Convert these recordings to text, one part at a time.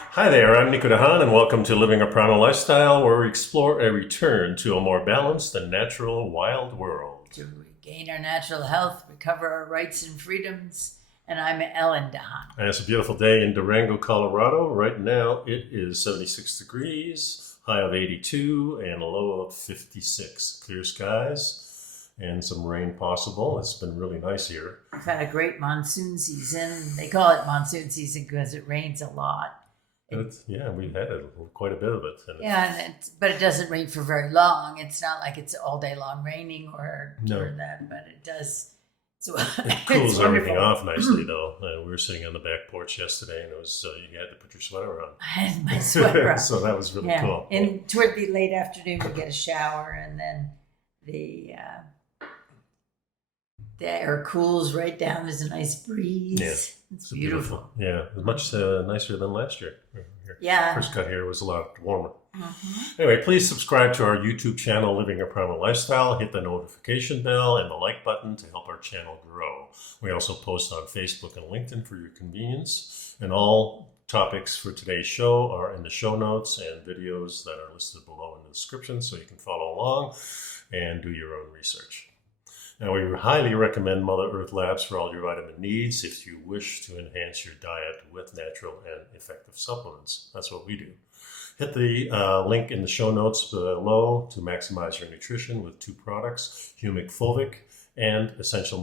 Hi there, I'm nicodehaan, and welcome to Living a Primal Lifestyle, where we explore a return to a more balanced and natural wild world. To regain our natural health, recover our rights and freedoms. And I'm Ellen Dahan. And it's a beautiful day in Durango, Colorado. Right now it is 76 degrees, high of 82, and a low of 56. Clear skies and some rain possible. It's been really nice here. We've had a great monsoon season. They call it monsoon season because it rains a lot. We've had quite a bit of it. But it doesn't rain for very long. It's not like it's all day long raining or that, but it does. It cools everything off nicely, though. We were sitting on the back porch yesterday, and it was you had to put your sweater on. I had my sweater on. So that was really cool. And toward the late afternoon, we get a shower, and then the air cools right down. There's a nice breeze. Yeah. It's beautiful. Yeah, it was much nicer than last year. Yeah. First cut here was a lot warmer. Mm-hmm. Anyway, please subscribe to our YouTube channel, Living a Primal Lifestyle. Hit the notification bell and the like button to help our channel grow. We also post on Facebook and LinkedIn for your convenience. And all topics for today's show are in the show notes and videos that are listed below in the description, so you can follow along and do your own research. Now, we highly recommend Mother Earth Labs for all your vitamin needs if you wish to enhance your diet with natural and effective supplements. That's what we do. Hit the link in the show notes below to maximize your nutrition with two products, Humic Fulvic and Essential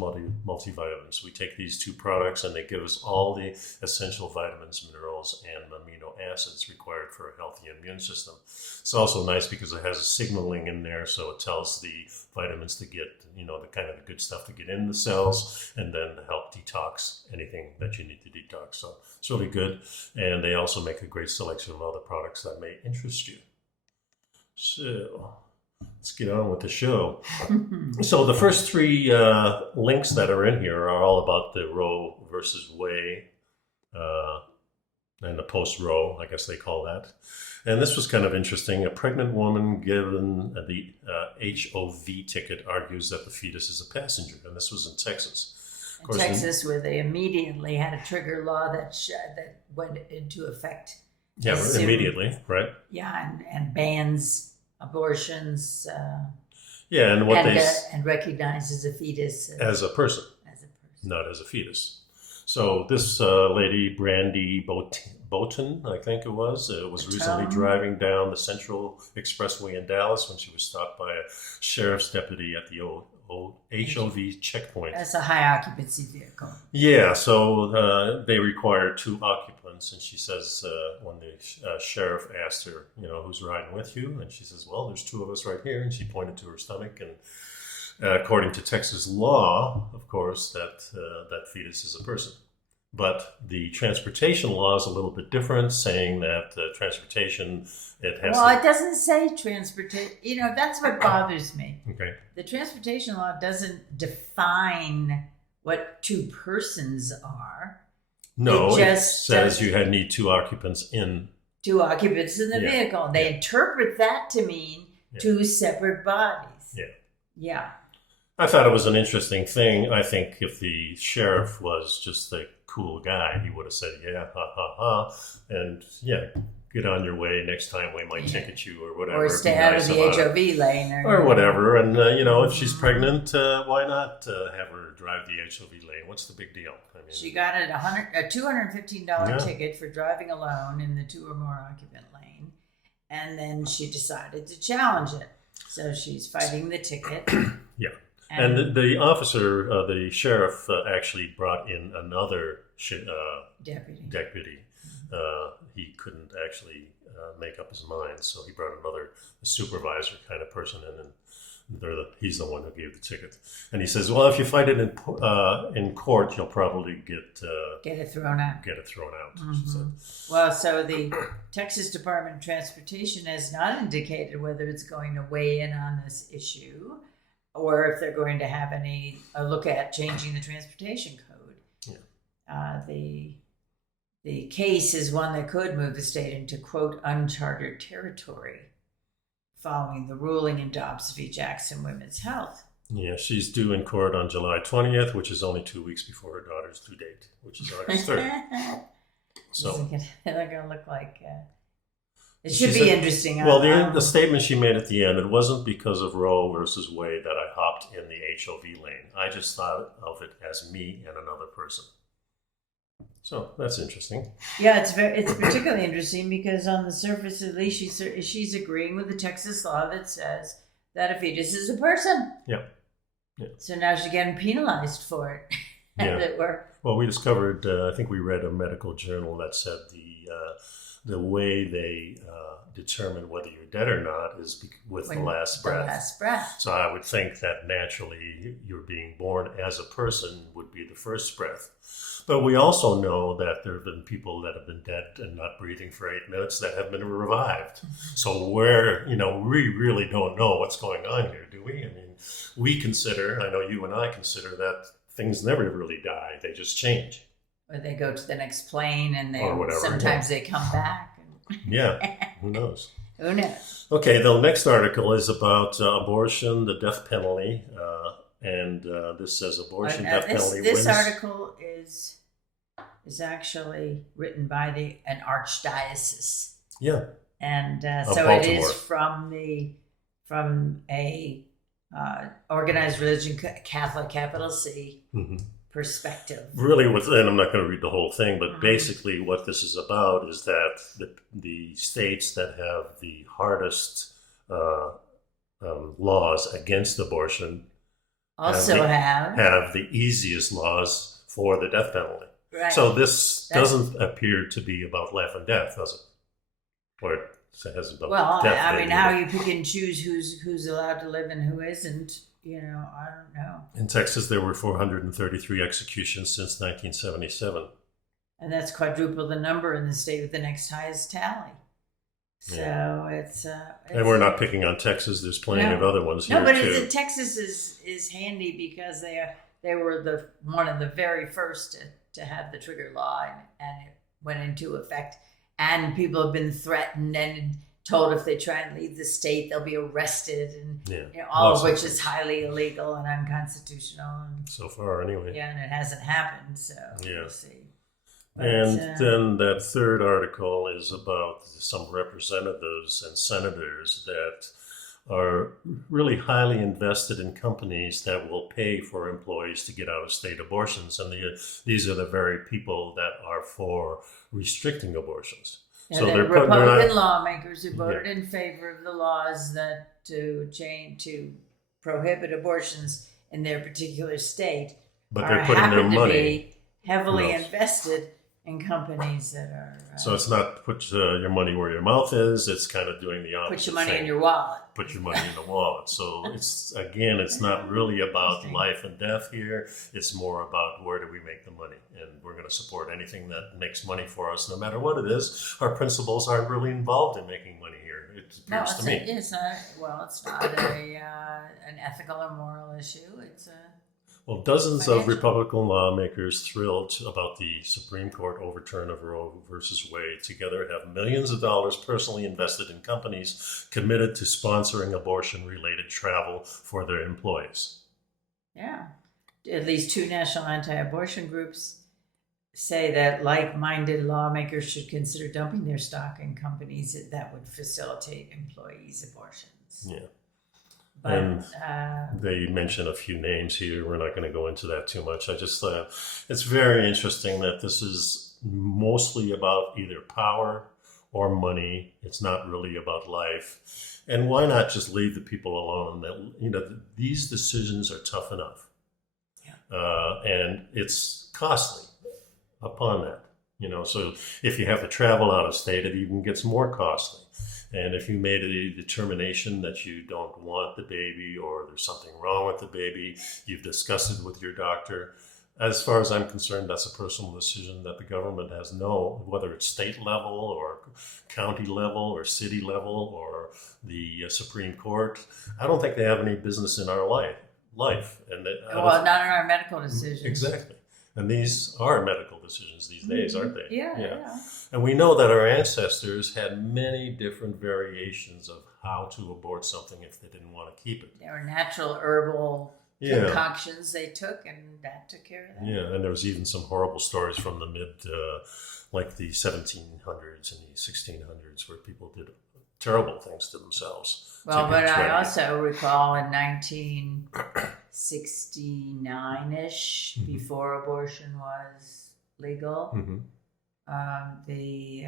Multivitamins. We take these two products and they give us all the essential vitamins, minerals, and amino acids required for a healthy immune system. It's also nice because it has a signaling in there, so it tells the vitamins to get, the kind of the good stuff to get in the cells and then help detox anything that you need to detox. So it's really good. And they also make a great selection of other products that may interest you. So let's get on with the show. So the first three links that are in here are all about the Roe versus Wade and the post-Roe, I guess they call that. And this was kind of interesting. A pregnant woman given the HOV ticket argues that the fetus is a passenger. And this was in Texas. In Texas, where they immediately had a trigger law that went into effect. Yeah, immediately, right? Yeah, and bans abortions. And recognizes a fetus as a person, not as a fetus. So this lady, Brandy Boughton, I think it was recently driving down the Central Expressway in Dallas when she was stopped by a sheriff's deputy at the old HOV checkpoint. That's a high occupancy vehicle. Yeah, so they require two occupants, and she says when the sheriff asked her, who's riding with you, and she says, well, there's two of us right here, and she pointed to her stomach, and according to Texas law, of course, that fetus is a person. But the transportation law is a little bit different, saying that transportation, it has... Well, it doesn't say transportation. That's what bothers me. Okay. The transportation law doesn't define what two persons are. No, it says you need two occupants in... Two occupants in the vehicle. They interpret that to mean two separate bodies. Yeah. Yeah. I thought it was an interesting thing. I think if the sheriff was just a cool guy, he would have said, yeah, ha, ha, ha, and get on your way. Next time we might ticket you or whatever. Or stay out of the HOV lane. Or whatever. And, if she's pregnant, why not have her drive the HOV lane? What's the big deal? I mean, she got a $215 ticket for driving alone in the two or more occupant lane. And then she decided to challenge it. So she's fighting the ticket. Yeah. And the officer, the sheriff, actually brought in another deputy. He couldn't actually make up his mind, so he brought another supervisor kind of person in, and he's the one who gave the ticket. And he says, well, if you fight it in court, you'll probably get it thrown out. Mm-hmm. Well, so the Texas Department of Transportation has not indicated whether it's going to weigh in on this issue, or if they're going to have a look at changing the transportation code. Yeah. The case is one that could move the state into, quote, uncharted territory following the ruling in Dobbs v. Jackson Women's Health. Yeah, she's due in court on July 20th, which is only 2 weeks before her daughter's due date, which is August 3rd. So they're going to look like. It should be interesting. Well, the statement she made at the end, it wasn't because of Roe versus Wade that I hopped in the HOV lane. I just thought of it as me and another person. So that's interesting. Yeah, it's particularly interesting because on the surface, at least she's agreeing with the Texas law that says that a fetus is a person. Yeah. So now she's getting penalized for it, as it were. Well, we discovered, I think we read a medical journal that said the way they determine whether you're dead or not is with the last breath. The last breath. So I would think that naturally you're being born as a person would be the first breath. But we also know that there have been people that have been dead and not breathing for 8 minutes that have been revived. So we really don't know what's going on here, do we? I mean, we consider, I know you and I consider that things never really die. They just change. Or they go to the next plane and sometimes they come back. Yeah, who knows? Who knows? Okay, the next article is about abortion, the death penalty. And this says abortion death penalty This wins. article is actually written by an archdiocese. Yeah. And so it is from a organized religion, Catholic, capital C, perspective. Really, and I'm not going to read the whole thing, but basically what this is about is that the states that have the hardest laws against abortion also have the easiest laws for the death penalty. Right. So this doesn't appear to be about life and death, does it? Or it has about death. I mean, how you pick and choose who's allowed to live and who isn't, I don't know. In Texas, there were 433 executions since 1977. And that's quadruple the number in the state with the next highest tally. So it's and we're not picking on Texas. There's plenty of other ones here too. But Texas is handy because they were one of the very first to have the trigger law, and it went into effect. And people have been threatened and told if they try and leave the state, they'll be arrested, and all of which is highly illegal and unconstitutional. And, so far, anyway. Yeah, and it hasn't happened, so we'll see. But, and then that third article is about some representatives and senators that are really highly invested in companies that will pay for employees to get out-of-state abortions. And these are the very people that are for restricting abortions. And so they're Republican lawmakers who voted in favor of the laws that to prohibit abortions in their particular state. But they're putting their money to be heavily invested in companies that are. So it's not put your money where your mouth is. It's kind of doing the opposite. Put your money in your wallet. Put your money in the wallet. So it's not really about life and death here. It's more about where do we make the money, and we're going to support anything that makes money for us, no matter what it is. Our principles aren't really involved in making money here. It appears to me. It's not an ethical or moral issue. It's a. Well, dozens of Republican lawmakers thrilled about the Supreme Court overturn of Roe versus Wade together have millions of dollars personally invested in companies committed to sponsoring abortion-related travel for their employees. Yeah. At least 2 national anti-abortion groups say that like-minded lawmakers should consider dumping their stock in companies that would facilitate employees' abortions. Yeah. But, and they mention a few names here. We're not going to go into that too much. I just thought it's very interesting that this is mostly about either power or money. It's not really about life. And why not just leave the people alone? That these decisions are tough enough, and it's costly upon that. So if you have to travel out of state, it even gets more costly. And if you made a determination that you don't want the baby or there's something wrong with the baby, you've discussed it with your doctor. As far as I'm concerned, that's a personal decision that the government has whether it's state level or county level or city level or the Supreme Court. I don't think they have any business in our life. And not in our medical decisions. Exactly. And these are medical decisions these days, aren't they? Yeah. And we know that our ancestors had many different variations of how to abort something if they didn't want to keep it. There were natural herbal concoctions they took, and that took care of that. Yeah, and there was even some horrible stories from the like the 1700s and the 1600s, where people did terrible things to themselves. Well, but I also recall in 1969-ish, before abortion was legal, the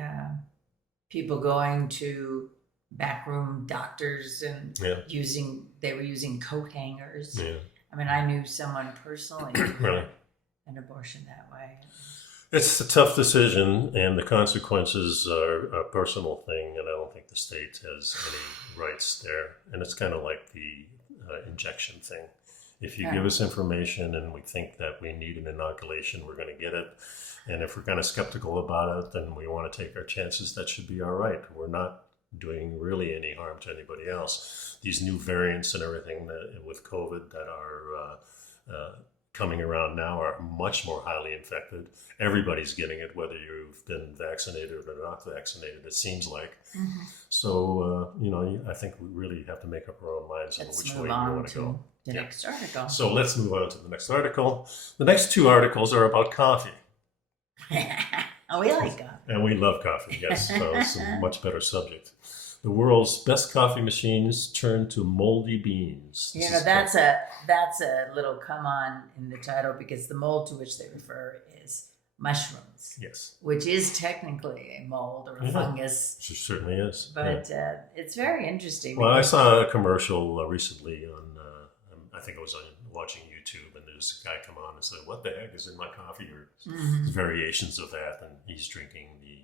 people going to backroom doctors and they were using coat hangers. Yeah. I mean, I knew someone personally really? An abortion that way. It's a tough decision, and the consequences are a personal thing, and I don't think the state has any rights there. And it's kind of like the injection thing. If you give us information and we think that we need an inoculation, we're going to get it. And if we're kind of skeptical about it, then we want to take our chances. That should be all right. We're not doing really any harm to anybody else. These new variants and everything with COVID that are coming around now are much more highly infected. Everybody's getting it, whether you've been vaccinated or not vaccinated, it seems like. So, I think we really have to make up our own minds on which way we want to go. The next article. So let's move on to the next article. The next two articles are about coffee. Oh, we like coffee. And we love coffee, yes. So it's a much better subject. The world's best coffee machines turn to moldy beans. That's a little come on in the title, because the mold to which they refer is mushrooms. Yes. Which is technically a mold or a fungus. It certainly is. But it's very interesting. Well, I saw a commercial recently on, I think it was watching YouTube, and there's a guy come on and said, "What the heck is in my coffee?" Or variations of that, and he's drinking the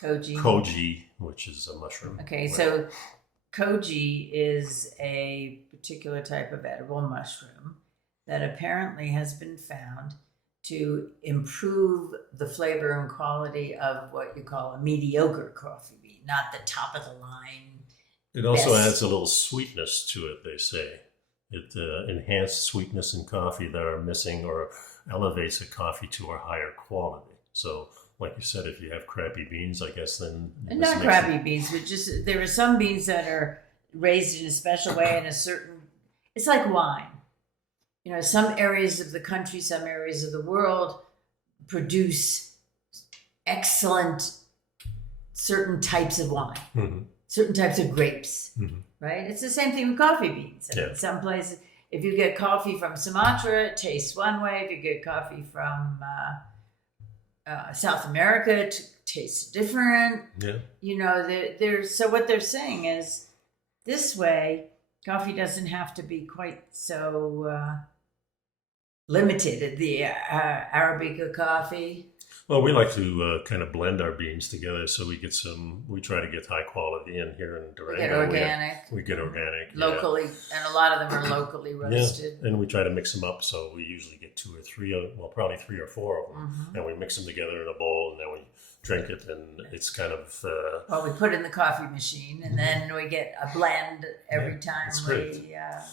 koji, which is a mushroom. Okay, right. So koji is a particular type of edible mushroom that apparently has been found to improve the flavor and quality of what you call a mediocre coffee bean, not the top of the line. It also adds a little sweetness to it, they say. It enhanced sweetness in coffee that are missing, or elevates a coffee to a higher quality. So, like you said, if you have crappy beans, I guess then... Not crappy beans, but just there are some beans that are raised in a special way in a certain... It's like wine. Some areas of the country, some areas of the world produce excellent certain types of wine, certain types of grapes, right? It's the same thing with coffee beans. In some places, if you get coffee from Sumatra, it tastes one way. If you get coffee from... South America, it tastes different. Yeah. So what they're saying is, this way, coffee doesn't have to be quite so limited. The Arabica coffee. Well, we like to kind of blend our beans together, so we try to get high quality in here in Durango. We get organic. We get organic. Locally, and a lot of them are locally roasted. Yeah, and we try to mix them up, so we usually get probably 3 or 4 of them, and we mix them together in a bowl, and then we drink it, and it's kind of... well, we put it in the coffee machine, and then we get a blend every time we...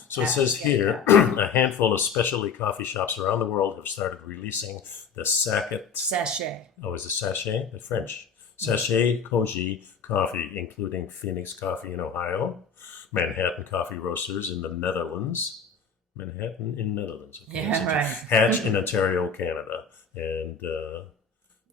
So it says here, a handful of specialty coffee shops around the world have started releasing the sachet. Oh, is it sachet? The French. Sachet koji coffee, including Phoenix Coffee in Ohio, Manhattan Coffee Roasters in the Netherlands. Manhattan in Netherlands. Okay. Yeah, right. Hatch in Ontario, Canada. And...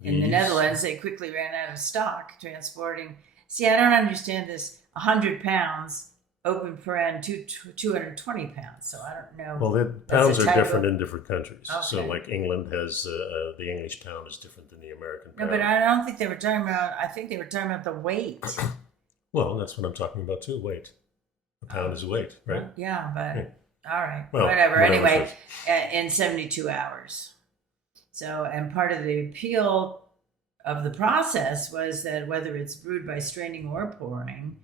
in the Netherlands, they quickly ran out of stock transporting. See, I don't understand this. 100 pounds, open paren, 220 pounds. So I don't know. Well, the pounds are different in different countries. Okay. So, like England has the English pound is different than the American pound. No, but I don't think they were talking about. I think they were talking about the weight. Well, that's what I'm talking about too. Weight. A pound is weight, right? Yeah, but all right, whatever. Anyway, in 72 hours. So, and part of the appeal of the process was that whether it's brewed by straining or pouring,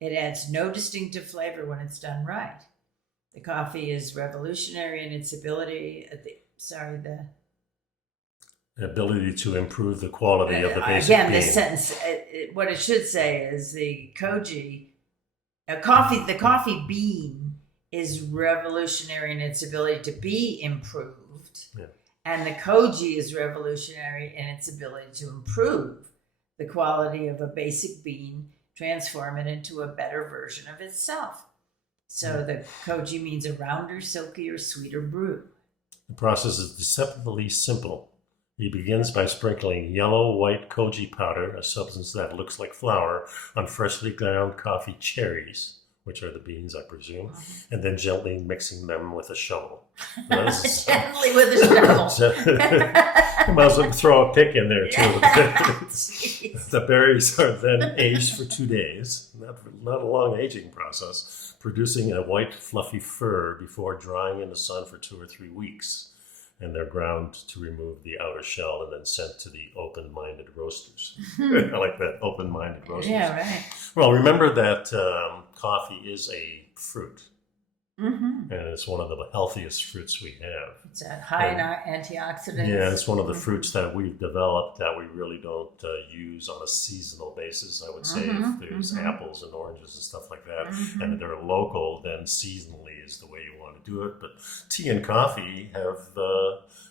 it adds no distinctive flavor when it's done right. The coffee is revolutionary in its ability, the ability to improve the quality of the basic again, bean. this sentence, what it should say is the koji, the coffee bean is revolutionary in its ability to be improved. Yeah. And the koji is revolutionary in its ability to improve the quality of a basic bean, transform it into a better version of itself. So the koji means a rounder, silkier, sweeter brew. The process is deceptively simple. He begins by sprinkling yellow-white koji powder, a substance that looks like flour, on freshly ground coffee cherries, which are the beans, I presume, and then gently mixing them with a shovel. Gently with a shovel. You might as well throw a pick in there, too. The berries are then aged for 2 days. Not a long aging process, producing a white, fluffy fur before drying in the sun for 2 or 3 weeks. And they're ground to remove the outer shell and then sent to the open-minded roasters. I like that, open-minded roasters. Yeah, right. Well, remember that coffee is a fruit. Mm-hmm. And it's one of the healthiest fruits we have. It's high in antioxidants. Yeah, it's one of the fruits that we've developed that we really don't use on a seasonal basis. I would say if there's apples and oranges and stuff like that, and they're local, then seasonally is the way you want to do it. But tea and coffee have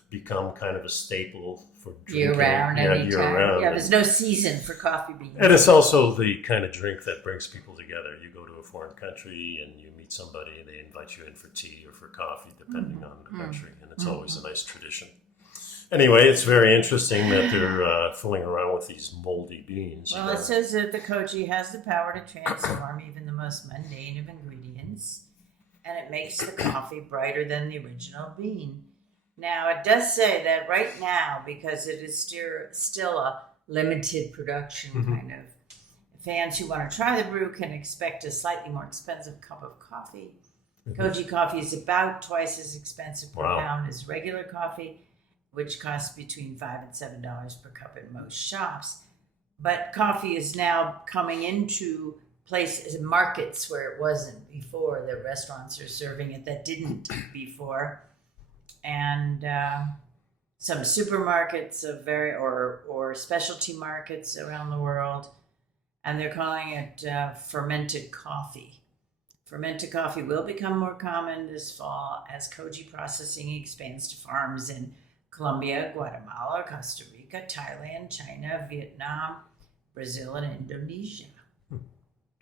become kind of a staple for drinking. Year-round, anytime. Year-round. Yeah, there's no season for coffee beans. And it's also the kind of drink that brings people together. You go to a foreign country and you meet somebody and they invite you in for tea or for coffee, depending on the country. And it's always a nice tradition. Anyway, it's very interesting that they're fooling around with these moldy beans. Well, it says that the koji has the power to transform even the most mundane of ingredients, and it makes the coffee brighter than the original bean. Now, it does say that right now, because it is still a limited production kind of, fans who want to try the brew can expect a slightly more expensive cup of coffee. Koji coffee is about twice as expensive per pound as regular coffee, which costs between $5 and $7 per cup in most shops. But coffee is now coming into places, markets where it wasn't before. The restaurants are serving it that didn't before. And some supermarkets or specialty markets around the world, and they're calling it fermented coffee. Fermented coffee will become more common this fall as koji processing expands to farms in Colombia, Guatemala, Costa Rica, Thailand, China, Vietnam, Brazil, and Indonesia.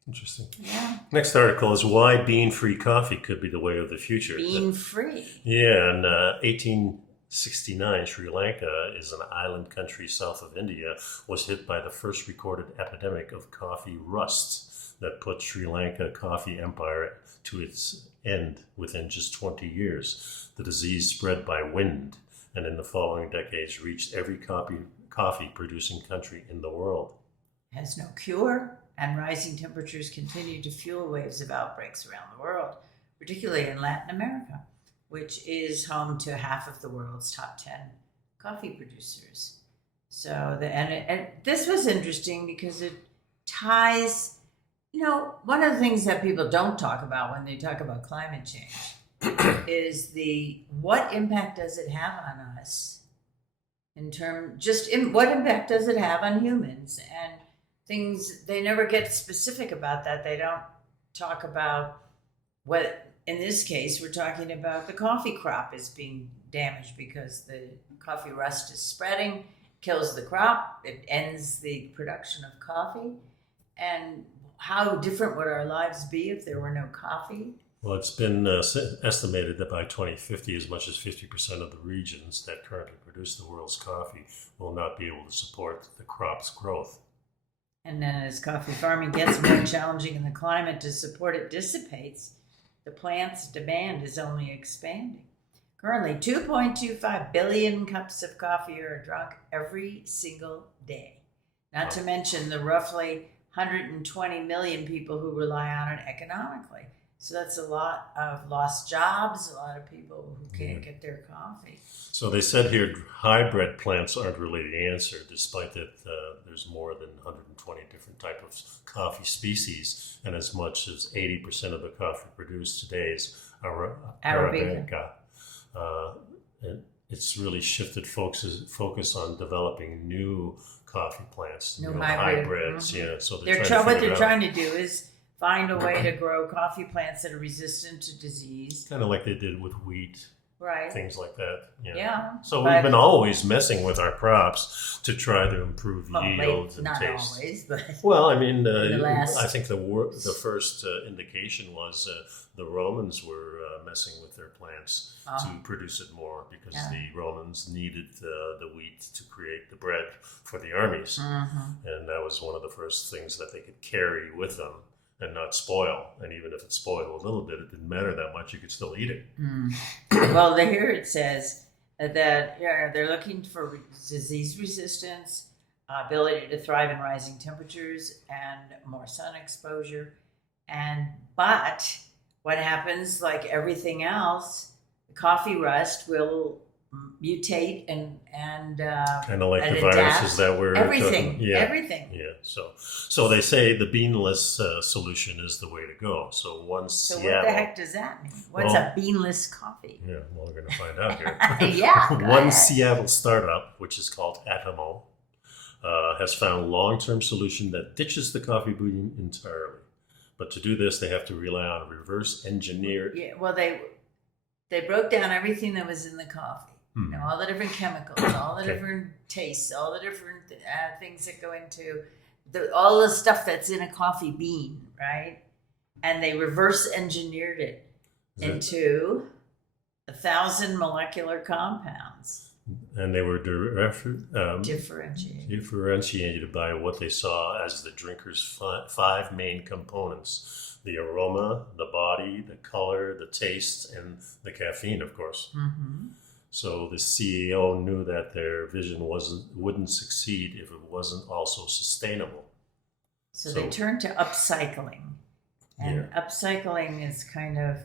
Interesting. Yeah. Next article is why bean-free coffee could be the way of the future. Bean-free? Yeah, in 1869, Sri Lanka is an island country south of India, was hit by the first recorded epidemic of coffee rust that put Sri Lanka coffee empire to its end within just 20 years. The disease spread by wind, and in the following decades reached every coffee-producing country in the world. Has no cure, and rising temperatures continue to fuel waves of outbreaks around the world, particularly in Latin America, which is home to half of the world's top 10 coffee producers. So, and this was interesting because it ties, one of the things that people don't talk about when they talk about climate change is what impact does it have on us what impact does it have on humans? And things, they never get specific about that. They don't talk about what, in this case, we're talking about the coffee crop is being damaged because the coffee rust is spreading, kills the crop, it ends the production of coffee. And how different would our lives be if there were no coffee? Well, it's been estimated that by 2050, as much as 50% of the regions that currently produce the world's coffee will not be able to support the crop's growth. And then as coffee farming gets more challenging and the climate to support it dissipates, the plant's demand is only expanding. Currently, 2.25 billion cups of coffee are drunk every single day. Not to mention the roughly 120 million people who rely on it economically. So that's a lot of lost jobs, a lot of people who can't get their coffee. So they said here hybrid plants aren't really the answer, despite that there's more than 120 different types of coffee species, and as much as 80% of the coffee produced today is Arabica. And it's really shifted focus on developing new coffee plants, new hybrids. Yeah, so what they're trying to do is find a way to grow coffee plants that are resistant to disease. Kind of like they did with wheat Right. things like that. Yeah. So we've been always messing with our crops to try to improve yield and not taste. always, but Well, I mean, last- I think the first indication was the Romans were messing with their plants to produce it more because the Romans needed the wheat to create the bread for the armies. And that was one of the first things that they could carry with them and not spoil. And even if it spoiled a little bit, it didn't matter that much. You could still eat it. Well, here it says that they're looking for disease resistance, ability to thrive in rising temperatures, and more sun exposure. But what happens, like everything else, the coffee rust will mutate and kind of like the adapt. viruses that we're everything. talking. Everything. Yeah. So they say the beanless solution is the way to go. So So what the heck does that mean? What's a beanless coffee? Yeah, well, we're going to find out here. Yeah. Seattle startup, which is called Atomo, has found a long-term solution that ditches the coffee bean entirely. But to do this, they have to rely on reverse engineered. Yeah. Well, they broke down everything that was in the coffee. All the different chemicals, all the different tastes, all the different things that go into all the stuff that's in a coffee bean, right? And they reverse engineered it into 1,000 molecular compounds. And they were differentiated by what they saw as the drinker's five main components: the aroma, the body, the color, the taste, and the caffeine, of course. So the CEO knew that their vision wouldn't succeed if it wasn't also sustainable. So they turned to upcycling. And upcycling is kind of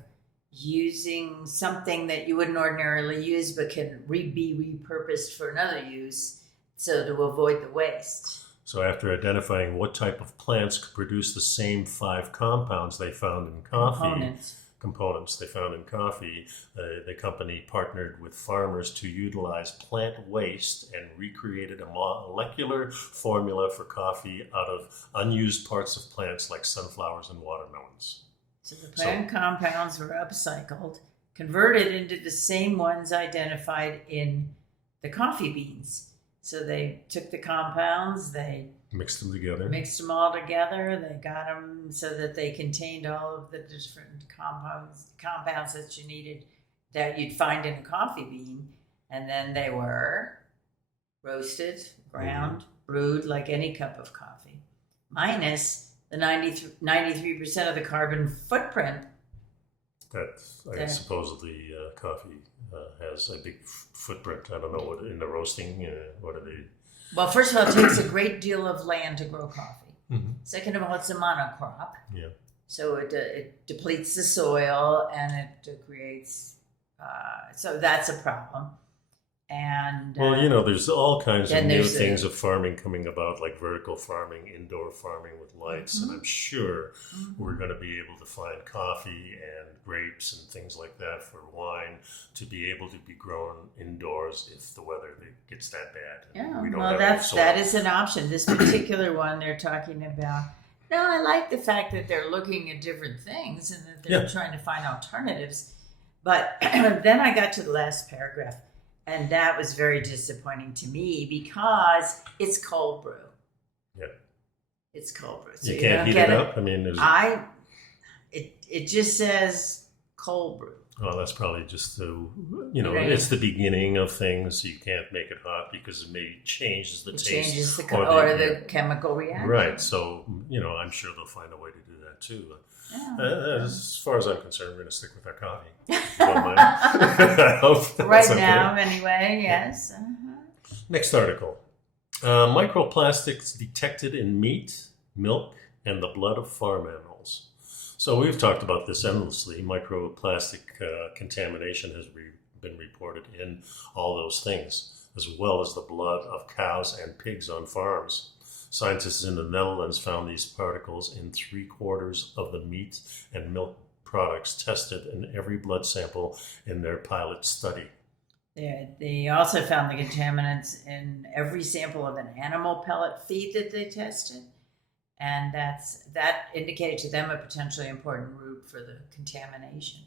using something that you wouldn't ordinarily use but can be repurposed for another use, so to avoid the waste. So after identifying what type of plants could produce the same 5 compounds they found in coffee, components they found in coffee, the company partnered with farmers to utilize plant waste and recreated a molecular formula for coffee out of unused parts of plants like sunflowers and watermelons. So the plant compounds were upcycled, converted into the same ones identified in the coffee beans. So they took the compounds, they mixed them all together, they got them so that they contained all of the different compounds that you needed, that you'd find in a coffee bean, and then they were roasted, ground, brewed like any cup of coffee, minus the 93% of the carbon footprint. That supposedly coffee has a big footprint. I don't know what in the roasting. What are they? Well, first of all, it takes a great deal of land to grow coffee. Second of all, it's a monocrop. Yeah. So it depletes the soil and it creates. So that's a problem. And there's all kinds of new things of farming coming about, like vertical farming, indoor farming with lights, and I'm sure we're going to be able to find coffee and grapes and things like that for wine to be able to be grown indoors if the weather gets that bad. That is an option. This particular one they're talking about. No, I like the fact that they're looking at different things and that they're trying to find alternatives. But then I got to the last paragraph. And that was very disappointing to me because it's cold brew. Yeah. It's cold brew. So you can't heat it up? I mean, it just says cold brew. Well, that's probably just it's the beginning of things. You can't make it hot because it may change the taste. Changes the chemical reaction. Right. So, I'm sure they'll find a way to do that too. As far as I'm concerned, we're going to stick with our coffee. I hope right now, anyway, yes. Next article. Microplastics detected in meat, milk, and the blood of farm animals. So we've talked about this endlessly. Microplastic contamination has been reported in all those things, as well as the blood of cows and pigs on farms. Scientists in the Netherlands found these particles in 3/4 of the meat and milk products tested in every blood sample in their pilot study. They also found the contaminants in every sample of an animal pellet feed that they tested. And that indicated to them a potentially important route for the contamination.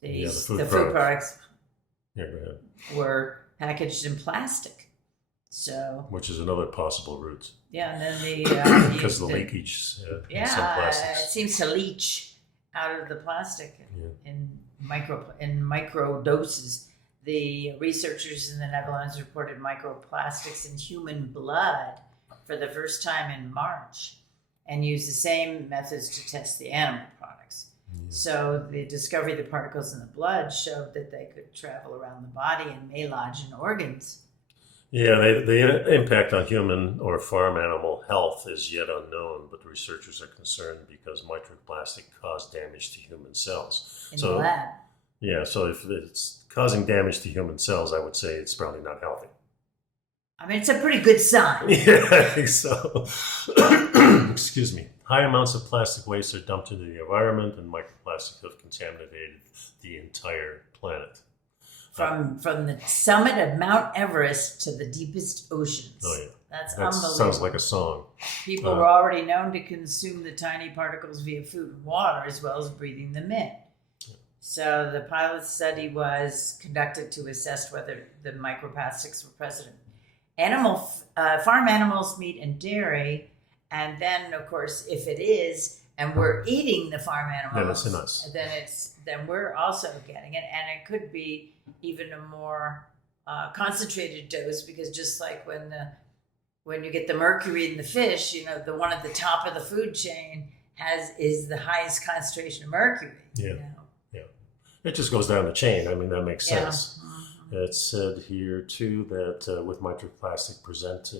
The food products Yeah, go ahead. were packaged in plastic. So, Which is another possible route. yeah, and then the Because of the leakage in some it plastics. seems to leach out of the plastic Yeah. in micro doses. The researchers in the Netherlands reported microplastics in human blood for the first time in March, and used the same methods to test the animal products. Yeah. So the discovery of the particles in the blood showed that they could travel around the body and may lodge in organs. Yeah, the impact on human or farm animal health is yet unknown, but researchers are concerned because microplastic cause damage to human cells. In the lab. Yeah, so if it's causing damage to human cells, I would say it's probably not healthy. I mean, it's a pretty good sign. Yeah, I think so. Excuse me. High amounts of plastic waste are dumped into the environment, and microplastics have contaminated the entire planet. From the summit of Mount Everest to the deepest oceans. Oh, yeah. That's That unbelievable. sounds like a song. People were already known to consume the tiny particles via food and water, as well as breathing them in. So the pilot study was conducted to assess whether the microplastics were present in farm animals, meat, and dairy. And then, of course, if it is, and we're eating the farm animals, Then it's in us. Then we're also getting it, and it could be even a more concentrated dose, because just like when you get the mercury in the fish, the one at the top of the food chain is the highest concentration of mercury. Yeah. Yeah. It just goes down the chain. I mean, that makes sense. Yeah. It's said here too that with microplastic present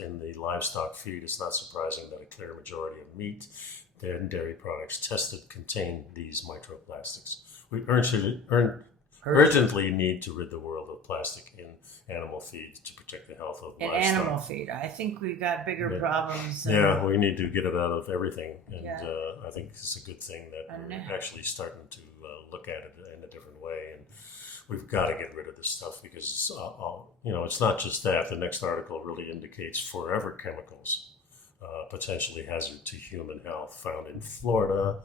in the livestock feed, it's not surprising that a clear majority of meat and dairy products tested contain these microplastics. We urgently need to rid the world of plastic in animal feed to protect the health of livestock. Animal feed. I think we've got bigger problems. Yeah, we need to get it out of everything. And I think it's a good thing that we're actually starting to look at it in a different way. And we've got to get rid of this stuff because, it's not just that. The next article really indicates forever chemicals, potentially hazard to human health, found in Florida.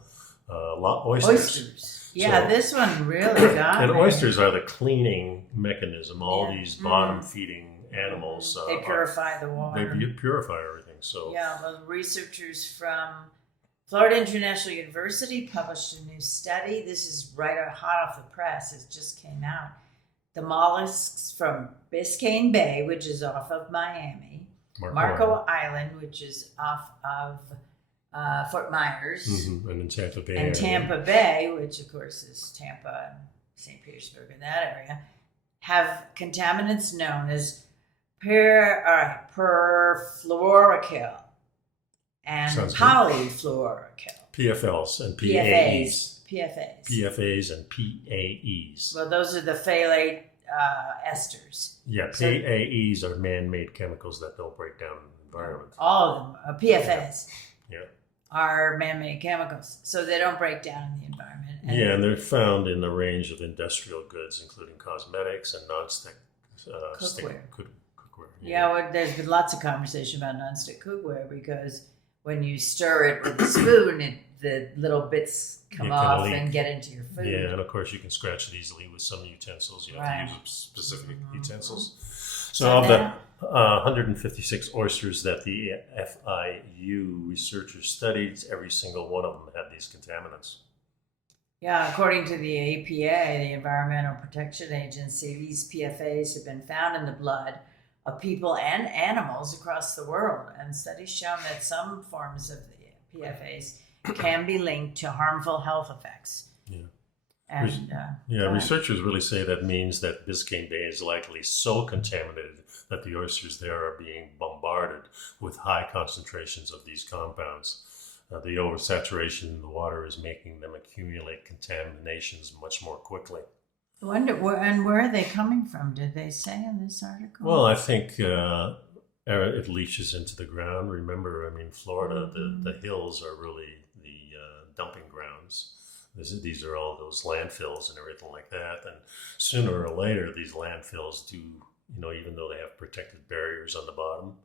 Oysters. Yeah, this one really got And me. oysters are the cleaning mechanism. All these bottom-feeding animals. They purify the water. They purify everything. So yeah, well, researchers from Florida International University published a new study. This is right hot off the press. It just came out. The mollusks from Biscayne Bay, which is off of Miami, Marco Island, which is off of Fort Myers, and in Tampa Bay, and Tampa Bay, which of course is Tampa and St. Petersburg in that area, have contaminants known as perfluoroalkyl and polyfluoroalkyl. PFLs and PAEs. PFAs and PAEs. Well, those are the phthalate esters. Yeah, PAEs are man-made chemicals that don't break down in the environment. All of them. PFAs. Yeah. Are man-made chemicals, so they don't break down in the environment. And they're found in a range of industrial goods, including cosmetics and non-stick cookware. Well, there's been lots of conversation about non-stick cookware because when you stir it with a spoon, the little bits come off and get into your food. Yeah, and of course you can scratch it easily with some utensils. You have to use specific utensils. So of the 156 oysters that the FIU researchers studied, every single one of them had these contaminants. Yeah, according to the EPA, the Environmental Protection Agency, these PFAs have been found in the blood of people and animals across the world. And studies show that some forms of the PFAs can be linked to harmful health effects. Yeah. And, researchers really say that means that Biscayne Bay is likely so contaminated that the oysters there are being bombarded with high concentrations of these compounds. The oversaturation in the water is making them accumulate contaminations much more quickly. I wonder, where are they coming from? Did they say in this article? Well, I think it leaches into the ground. Remember, Florida, the hills are really the dumping grounds. These are all those landfills and everything like that. And sooner or later, these landfills do, even though they have protected barriers on the bottom,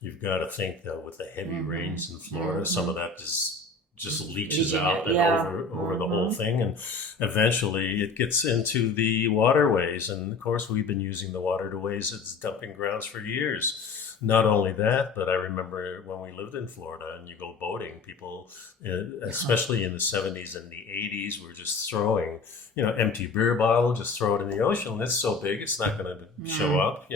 you've got to think that with the heavy rains in Florida, some of that is just leaches Leaching out it, yeah. over the whole thing, and eventually it gets into the waterways. And of course, we've been using the waterways as dumping grounds for years. Not only that, but I remember when we lived in Florida and you go boating, people, especially in the 70s and the 80s, were just throwing, empty beer bottle, just throw it in the ocean. And it's so big, it's not going to show up,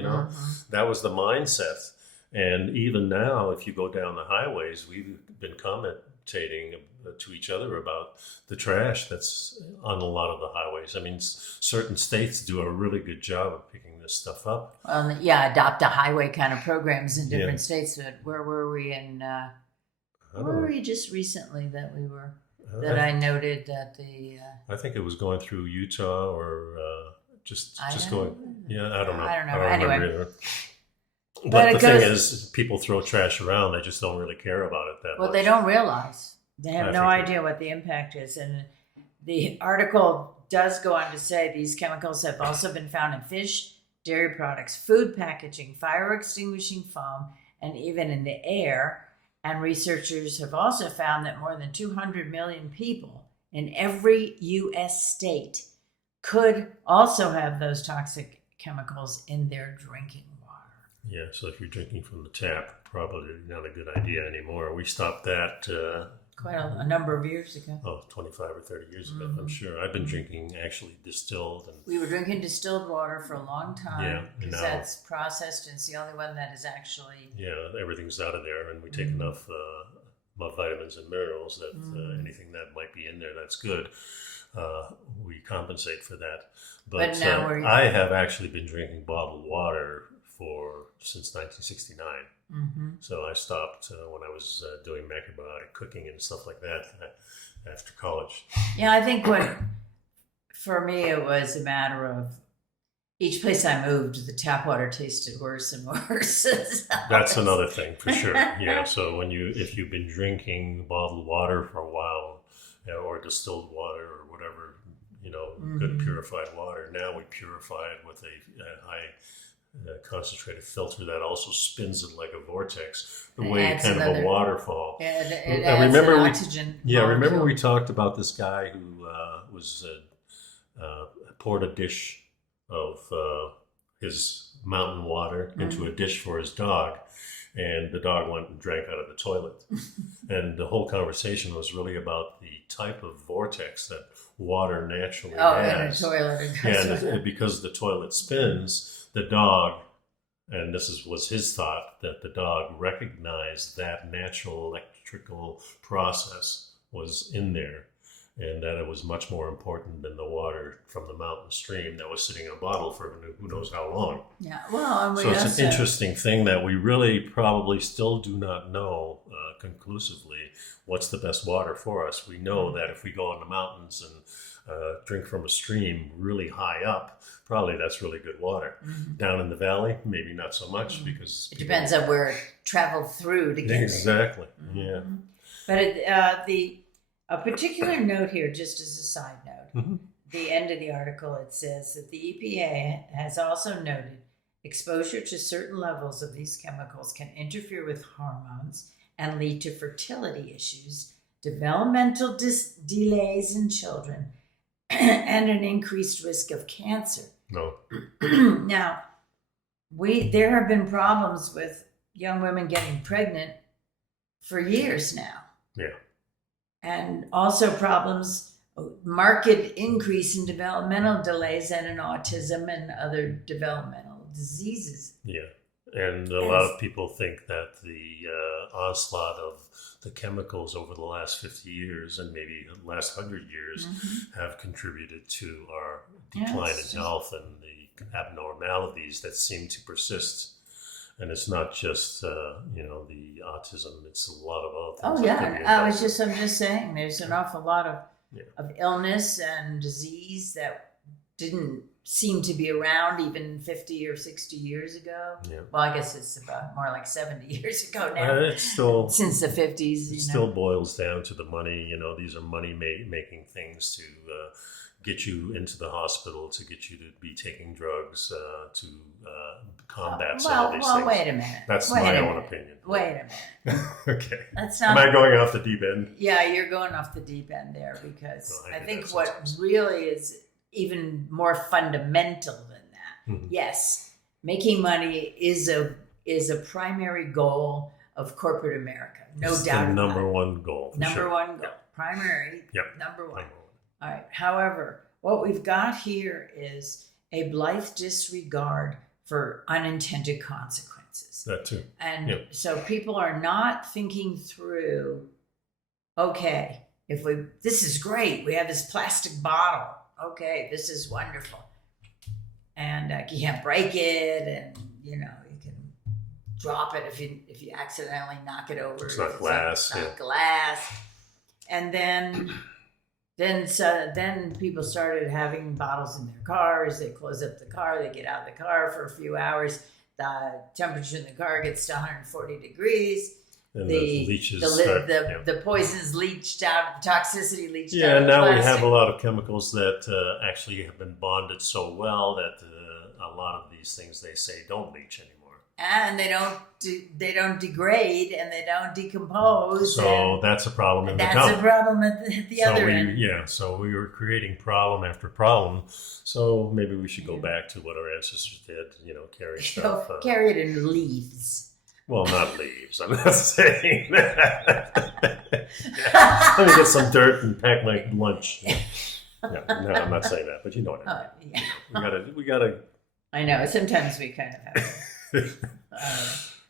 That was the mindset. And even now, if you go down the highways, we've been commentating to each other about the trash that's on a lot of the highways. I mean, certain states do a really good job of picking this stuff up. Well, yeah, adopt a highway kind of programs in different states. But where were we in? Where were we just recently that we were? That I noted that the. I think it was going through Utah or just going. Yeah, I don't know. I don't know. I don't Anyway. remember either. But the thing is, people throw trash around. They just don't really care about it that much. Well, they don't realize. They have no idea what the impact is. And the article does go on to say these chemicals have also been found in fish, dairy products, food packaging, fire extinguishing foam, and even in the air. And researchers have also found that more than 200 million people in every U.S. state could also have those toxic chemicals in their drinking water. Yeah, so if you're drinking from the tap, probably not a good idea anymore. We stopped that quite a number of years ago. 25 or 30 years ago, I'm sure. I've been drinking actually distilled. And we were drinking distilled water for a long time. Yeah, because that's processed and it's the only one that is actually... Yeah, everything's out of there, and we take enough vitamins and minerals that anything that might be in there that's good, we compensate for that. But now I have actually been drinking bottled water since 1969. So I stopped when I was doing macrobiotic cooking and stuff like that after college. Yeah, I think for me, it was a matter of each place I moved, the tap water tasted worse and worse. So that's another thing for sure. Yeah. So if you've been drinking bottled water for a while, or distilled water or whatever, good purified water, now we purify it with a high concentrated filter that also spins it like a vortex, the way kind of a waterfall. It adds oxygen. Remember we talked about this guy who poured a dish of his mountain water into a dish for his dog, and the dog went and drank out of the toilet. And the whole conversation was really about the type of vortex that water naturally has. In a toilet. And because the toilet spins, the dog, and this was his thought, that the dog recognized that natural electrical process was in there, and that it was much more important than the water from the mountain stream that was sitting in a bottle for who knows how long. Yeah, well, so it's an interesting thing that we really probably still do not know conclusively what's the best water for us. We know that if we go in the mountains and drink from a stream really high up, probably that's really good water. Down in the valley, maybe not so much, because it depends on where it traveled through to get exactly. Yeah. But a particular note here, just as a side note, the end of the article, it says that the EPA has also noted exposure to certain levels of these chemicals can interfere with hormones and lead to fertility issues, developmental delays in children, and an increased risk of cancer. No. Now, there have been problems with young women getting pregnant for years now. Yeah. And also marked increase in developmental delays and in autism and other developmental diseases. Yeah. And a lot of people think that the onslaught of the chemicals over the last 50 years and maybe the last 100 years have contributed to our decline in health and the abnormalities that seem to persist. And it's not just, the autism, it's a lot of other things. Oh, yeah. I'm just saying there's an awful lot of illness and disease that didn't seem to be around even 50 or 60 years ago. Yeah. Well, I guess it's about more like 70 years ago now. It's still since the 50s. It still boils down to the money. These are money making things to get you into the hospital, to get you to be taking drugs, to combat some of these things. Wait a minute. That's my own opinion. Wait a minute. Okay. That's Am not. I going off the deep end? Yeah, you're going off the deep end there, because Well, I think that what sometimes. really is even more fundamental than that. Mhm. Yes, making money is a primary goal of corporate America. No It's doubt the about number it. one goal. For Number sure. one goal. Primary. Yep. Number one. Number one. All right. However, what we've got here is a blithe disregard for unintended consequences. That too. And Yep. so people are not thinking through, okay, this is great. We have this plastic bottle. Okay, this is wonderful. And you can't break it, and you can drop it if you accidentally knock it over. It's not glass. It's not glass. And then people started having bottles in their cars. They close up the car. They get out of the car for a few hours. The temperature in the car gets to 140 degrees. And The leeches the poisons leached out. Toxicity leached out. Yeah, of the now we plastic. have a lot of chemicals that actually have been bonded so well that a lot of these things they say don't leach anymore. And they don't degrade, and they don't decompose. So that's a problem in the that's dump. a problem at the other end. Yeah, so we were creating problem after problem. So maybe we should go back to what our ancestors did, carry stuff. Carry it in leaves. Well, not leaves. I'm not saying that. Let me get some dirt and pack my lunch. No, I'm not saying that, but you know what I mean. Yeah. We gotta. I know. Sometimes we kind of have to.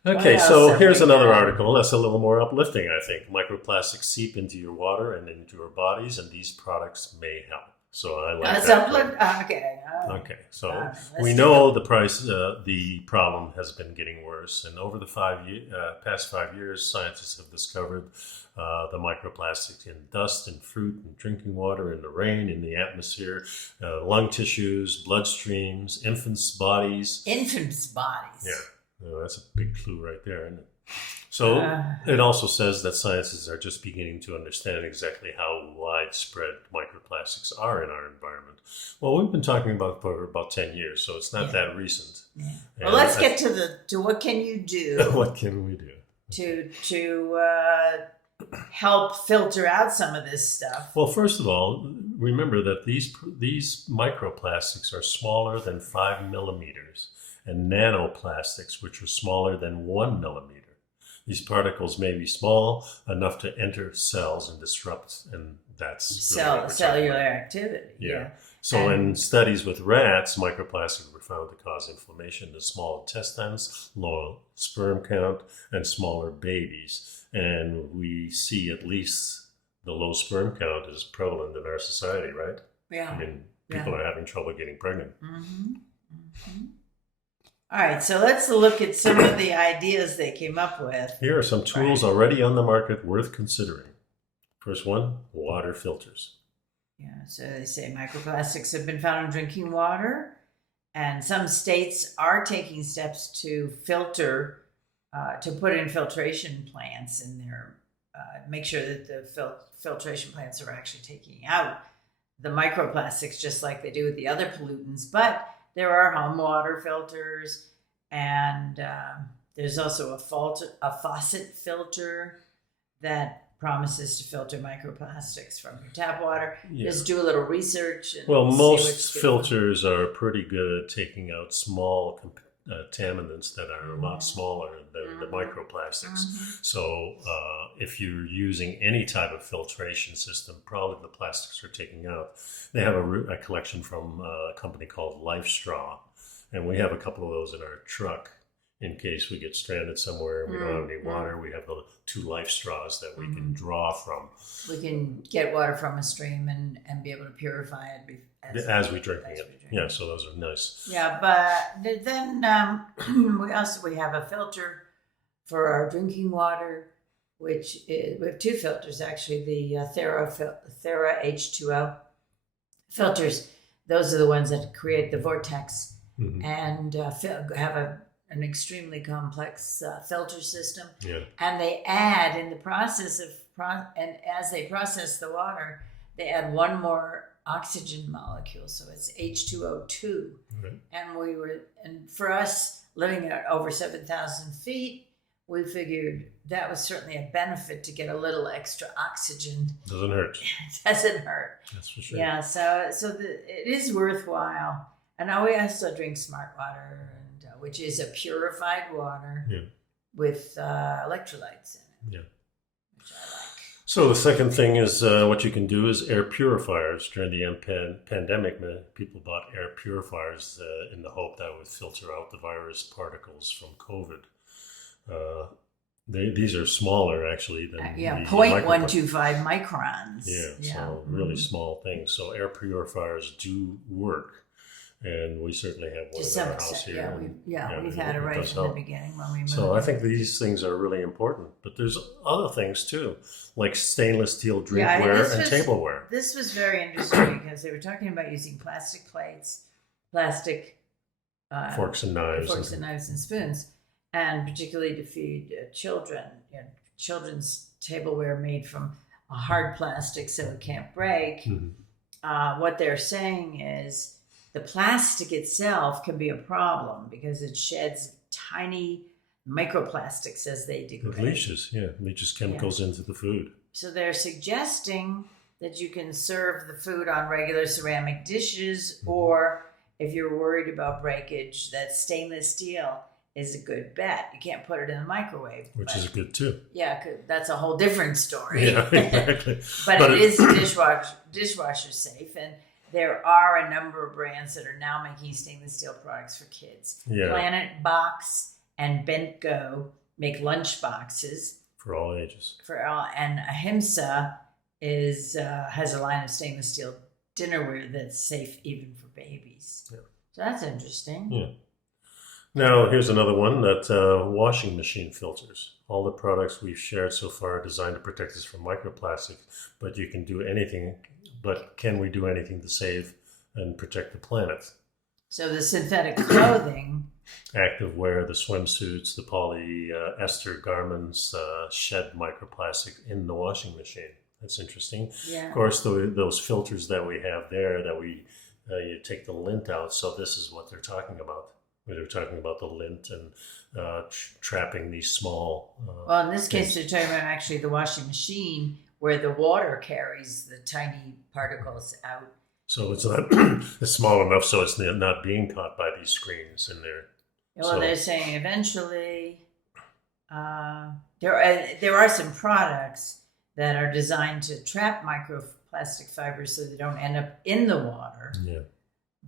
Okay, What so else have here's we another got? article that's a little more uplifting, I think. Microplastics seep into your water and into your bodies, and these products may help. So I like that. Okay. Okay, so let's we do know the problem has been getting worse, and over the past 5 years, scientists have discovered the microplastics in dust, in fruit, in drinking water, in the rain, in the atmosphere, lung tissues, bloodstreams, infants' bodies. Infants' bodies. Yeah, that's a big clue right there, isn't it? So it also says that scientists are just beginning to understand exactly how widespread microplastics are in our environment. Well, we've been talking about for about 10 years, so it's not that recent. Yeah. And Well, let's get to what can you do what can we do? to help filter out some of this stuff. Well, first of all, remember that these microplastics are smaller than 5 millimeters, and nanoplastics, which are smaller than 1 millimeter. These particles may be small enough to enter cells and disrupt, and that's really what we're talking Cellular about. activity. Yeah. So in studies with rats, microplastics were found to cause inflammation in the small intestines, low sperm count, and smaller babies. And we see at least the low sperm count is prevalent in our society, right? Yeah. I mean, people are having trouble getting pregnant. Mm-hmm. Mm-hmm. All right, so let's look at some of the ideas they came up with. Here are some tools already on the market worth considering. First one, water filters. Yeah, so they say microplastics have been found in drinking water, and some states are taking steps to filter, to put in filtration plants in their, make sure that the filtration plants are actually taking out the microplastics just like they do with the other pollutants. But there are home water filters, and there's also a faucet filter that promises to filter microplastics from your tap water. Yeah. Just do a little research. And Well, see most what's good. filters are pretty good at taking out small contaminants that are a lot smaller than the microplastics. So if you're using any type of filtration system, probably the plastics are taking out. They have a collection from a company called Life Straw, and we have a couple of those in our truck in case we get stranded somewhere and we don't have any water. We have the 2 Life Straws that we can draw from. We can get water from a stream and be able to purify it As we drink it. Yeah, so those are nice. Yeah, but then we have a filter for our drinking water, which is, we have 2 filters actually. The Thera H2O filters. Those are the ones that create the vortex and have an extremely complex filter system. Yeah. And they add in the process of and as they process the water, they add one more oxygen molecule, so it's H2O2. Right. And for us living at over 7,000 feet, we figured that was certainly a benefit to get a little extra oxygen. Doesn't hurt. It doesn't hurt. That's for sure. Yeah, it is worthwhile. And we also drink smart water, which is a purified water with electrolytes in it. Yeah. Which I like. So the second thing is what you can do is air purifiers. During the pandemic, people bought air purifiers in the hope that would filter out the virus particles from COVID. These are smaller actually than 0.125 microns. So really small things. So air purifiers do work. And we certainly have one in our house here. We've had it right from the beginning when we moved. So I think these things are really important. But there's other things too, like stainless steel drinkware and tableware. This was very interesting because they were talking about using plastic plates, plastic forks and knives and spoons, and particularly to feed children. Children's tableware made from a hard plastic so it can't break. Mm-hmm. What they're saying is, the plastic itself can be a problem because it sheds tiny microplastics as they degrade. It leaches chemicals into the food. So they're suggesting that you can serve the food on regular ceramic dishes, or if you're worried about breakage, that stainless steel is a good bet. You can't put it in the microwave. Which is good too. Yeah, 'cause that's a whole different story. Yeah, exactly. but it is dishwasher safe, and there are a number of brands that are now making stainless steel products for kids. Yeah. Planet Box and Bentgo make lunch boxes for all ages. And Ahimsa has a line of stainless steel dinnerware that's safe even for babies. Yeah. So that's interesting. Yeah. Now here's another one, that washing machine filters. All the products we've shared so far are designed to protect us from microplastic, but you can do anything. But can we do anything to save and protect the planet? So the synthetic clothing, active wear, the swimsuits, the polyester garments shed microplastic in the washing machine. That's interesting. Yeah. Of course, those filters that we have there, that you take the lint out. So this is what they're talking about. They're talking about the lint and trapping these small. Well, in this case, they're talking about actually the washing machine, where the water carries the tiny particles out. So it's not it's small enough so it's not being caught by these screens in there. Well, they're saying eventually there are some products that are designed to trap microplastic fibers so they don't end up in the water. Yeah.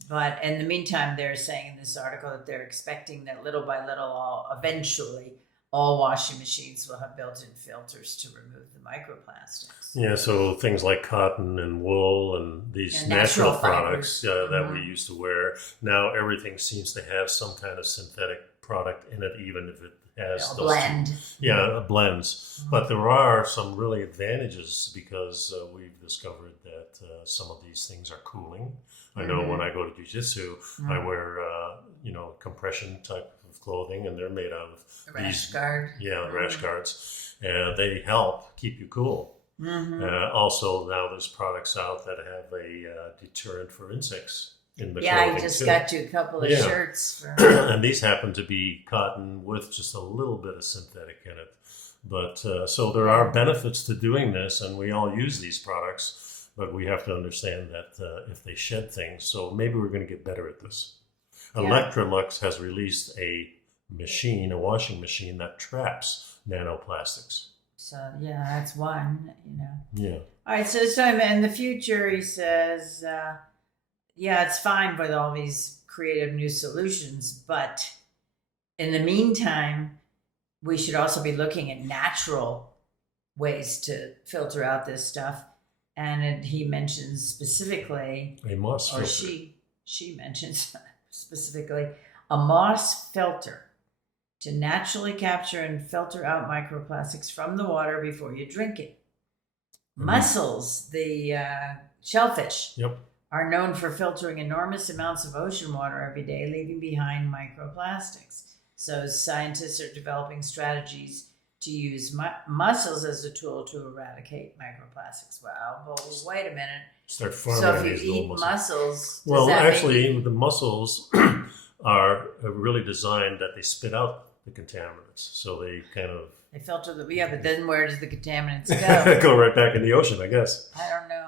But in the meantime, they're saying in this article that they're expecting that little by little, eventually, all washing machines will have built-in filters to remove the microplastics. Yeah, so things like cotton and wool and these natural products that we used to wear, now everything seems to have some kind of synthetic product in it, even if it has a blend. Blends. Mm-hmm. But there are some really advantages because we've discovered that some of these things are cooling. I know when I go to jiu-jitsu, I wear, compression type of clothing, and they're made out of rash guard. Yeah, rash guards. And they help keep you cool. Mm-hmm. Also, now there's products out that have a deterrent for insects in the clothing. I just got you a couple of shirts. And these happen to be cotton with just a little bit of synthetic in it. But so there are benefits to doing this, and we all use these products. But we have to understand that if they shed things, so maybe we're going to get better at this. Yeah. Electrolux has released a washing machine that traps nanoplastics. So, that's one, Yeah. All right, so in the future, he says, it's fine with all these creative new solutions, but in the meantime, we should also be looking at natural ways to filter out this stuff. And he mentions specifically, a moss filter. Or she mentions specifically a moss filter to naturally capture and filter out microplastics from the water before you drink it. Mm-hmm. Mussels, the shellfish, are known for filtering enormous amounts of ocean water every day, leaving behind microplastics. So scientists are developing strategies to use mussels as a tool to eradicate microplastics. Well, wait a minute. start So farming if these you little eat mussels. mussels, does Well, that make actually, the mussels are really designed that they spit out the contaminants. So they kind of they filter the but then where does the contaminants go? go right back in the ocean, I guess. I don't know.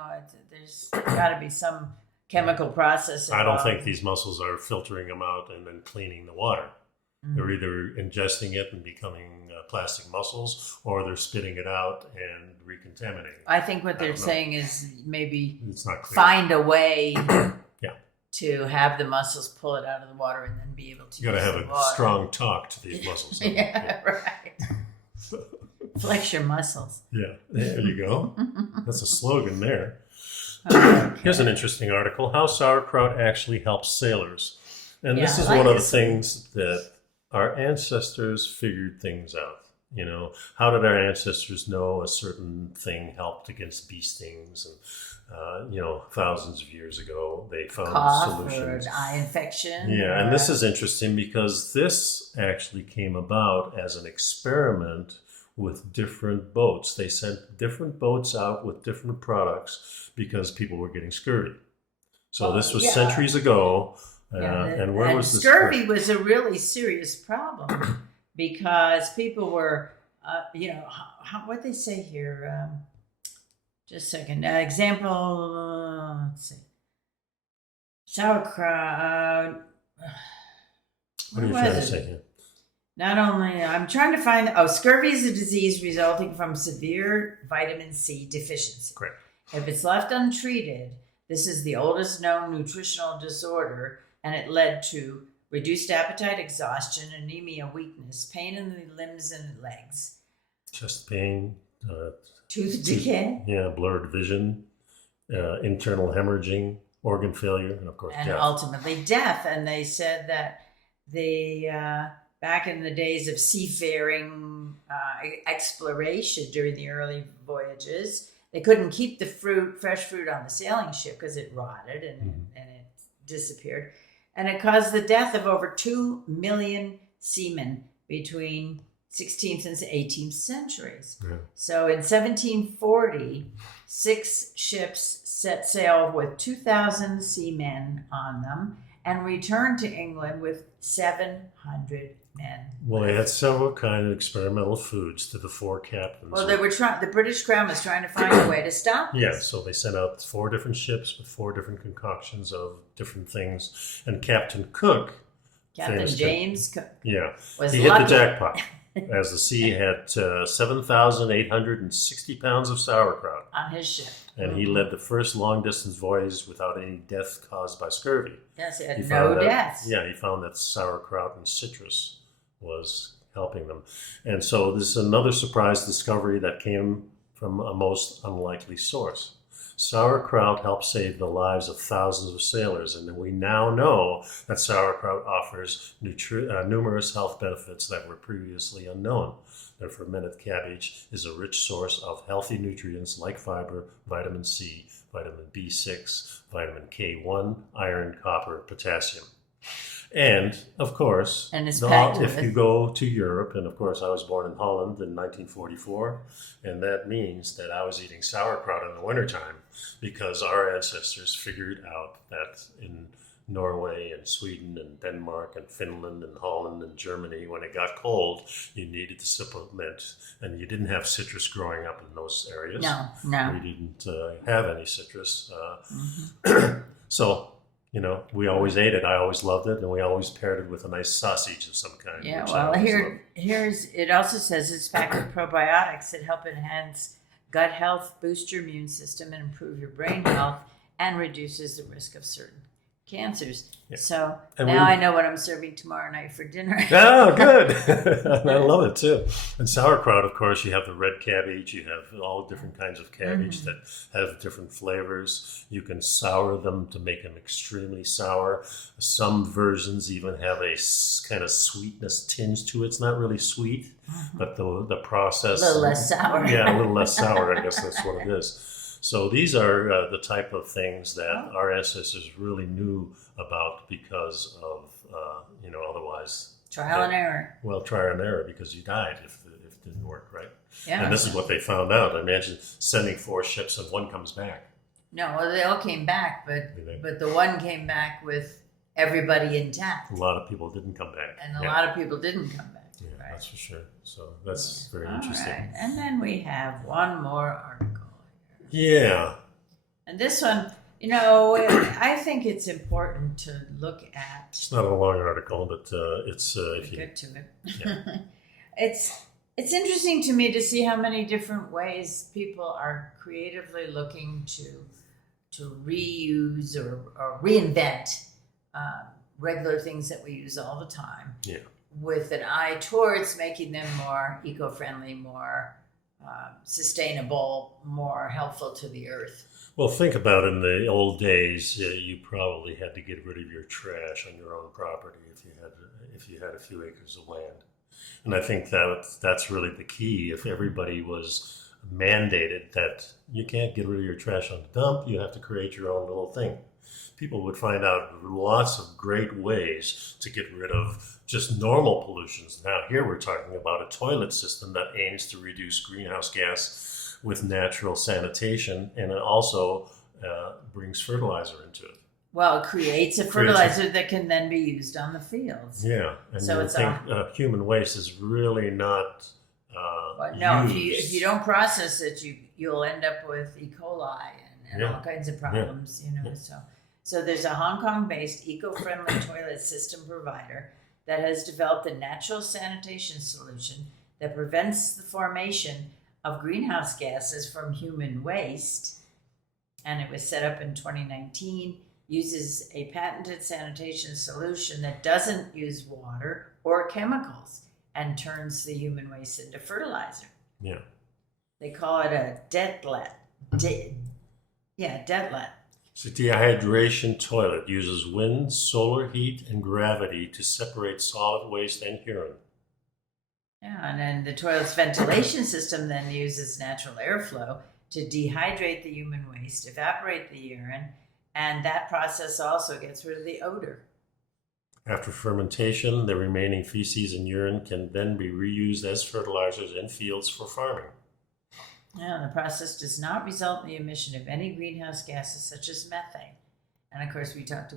There's got to be some chemical process I don't involved. think these mussels are filtering them out and then cleaning the water. They're either ingesting it and becoming plastic mussels, or they're spitting it out and recontaminating. I think what they're don't know. saying is maybe It's not clear. find a way Yeah. to have the mussels pull it out of the water and then be able to You got to use have the a water. strong talk to these mussels. Yeah, right. Flex your muscles. Yeah, there you go. That's a slogan there. Okay. Here's an interesting article: How sauerkraut actually helps sailors. And this Yeah, is I like one of the this. things that our ancestors figured things out. You know, how did our ancestors know a certain thing helped against bee stings? And thousands of years ago, they found Cough solutions. or eye infection. Yeah, and this is interesting because this actually came about as an experiment with different boats. They sent different boats out with different products because people were getting scurvy. So this was centuries ago. And where was this? Scurvy was a really serious problem because people were, what they say here. Just a second. Example. Let's see. Sauerkraut. What are you trying to say here? Not only, I'm trying to find, scurvy is a disease resulting from severe vitamin C deficiency. Correct. If it's left untreated, this is the oldest known nutritional disorder, and it led to reduced appetite, exhaustion, anemia, weakness, pain in the limbs and legs, Chest pain, tooth decay, blurred vision, internal hemorrhaging, organ failure, and of course and death. ultimately death. And they said that back in the days of seafaring exploration during the early voyages, they couldn't keep the fresh fruit on the sailing ship because it rotted and it disappeared. And it caused the death of over 2 million seamen between 16th and 18th centuries. Yeah. So in 1740, 6 ships set sail with 2,000 seamen on them and returned to England with 700 men. Well, they had several kind of experimental foods to the 4 captains. Well, they were trying. The British Crown was trying to find a way to stop this. Yeah, so they sent out 4 different ships with 4 different concoctions of different things, and Captain Cook, Captain James Cook, was he hit lucky. the jackpot, as the sea had 7,860 pounds of sauerkraut On his ship. and he led the first long-distance voyage without any death caused by scurvy. Yes, he had He no found that- deaths. Yeah, he found that sauerkraut and citrus was helping them. And so this is another surprise discovery that came from a most unlikely source. Sauerkraut helped save the lives of thousands of sailors, and we now know that sauerkraut offers numerous health benefits that were previously unknown. Their fermented cabbage is a rich source of healthy nutrients like fiber, vitamin C, vitamin B6, vitamin K1, iron, copper, potassium. And, of course, And it's packed if with- you go to Europe, and of course I was born in Holland in 1944, and that means that I was eating sauerkraut in the wintertime because our ancestors figured out that in Norway and Sweden and Denmark and Finland and Holland and Germany, when it got cold, you needed to supplement, and you didn't have citrus growing up in those areas. No. We didn't have any citrus. So, we always ate it. I always loved it, and we always paired it with a nice sausage of some kind. Yeah, which I well, always loved. here's it also says it's packed with probiotics that help enhance gut health, boost your immune system, and improve your brain health, and reduces the risk of certain cancers. Yeah. So And now I know what I'm serving tomorrow night for dinner. Oh, good. And I love it too. And sauerkraut, of course, you have the red cabbage, you have all different kinds of cabbage that have different flavors. You can sour them to make them extremely sour. Some versions even have a kind of sweetness tinge to it. It's not really sweet, but the process... A little less sour. Yeah, a little less sour, I guess that's what it is. So these are the type of things that our ancestors really knew about because of, otherwise... Trial and error. Well, trial and error, because you died if it didn't work, right? Yeah. And this is what they found out. Imagine sending 4 ships and one comes back. No, well, they all came back, but the one came back with everybody intact. A lot of people didn't come back. And a lot of people didn't come back. Yeah, right? that's for sure. So that's very All interesting. right. And then we have one more article here. Yeah. And this one, I think it's important to look at. It's not a long article, but it's if you get to it. Yeah. It's interesting to me to see how many different ways people are creatively looking to reuse or reinvent regular things that we use all the time. Yeah. With an eye towards making them more eco-friendly, more sustainable, more helpful to the earth. Well, think about in the old days, you probably had to get rid of your trash on your own property if you had a few acres of land. And I think that's really the key. If everybody was mandated that you can't get rid of your trash on the dump, you have to create your own little thing. People would find out lots of great ways to get rid of just normal pollutions. Now, here we're talking about a toilet system that aims to reduce greenhouse gas with natural sanitation, and it also brings fertilizer into it. Well, it creates a fertilizer that can then be used on the fields. Yeah, and so you think human waste is really not no, used. if you don't process it, you'll end up with E. coli and all kinds of problems. So there's a Hong Kong-based eco-friendly toilet system provider that has developed a natural sanitation solution that prevents the formation of greenhouse gases from human waste. And it was set up in 2019, uses a patented sanitation solution that doesn't use water or chemicals and turns the human waste into fertilizer. Yeah. They call it a deadlet. Deadlet. It's a dehydration toilet, uses wind, solar heat, and gravity to separate solid waste and urine. Yeah, and then the toilet's ventilation system then uses natural airflow to dehydrate the human waste, evaporate the urine, and that process also gets rid of the odor. After fermentation, the remaining feces and urine can then be reused as fertilizers in fields for farming. Yeah, the process does not result in the emission of any greenhouse gases such as methane. And of course, we've talked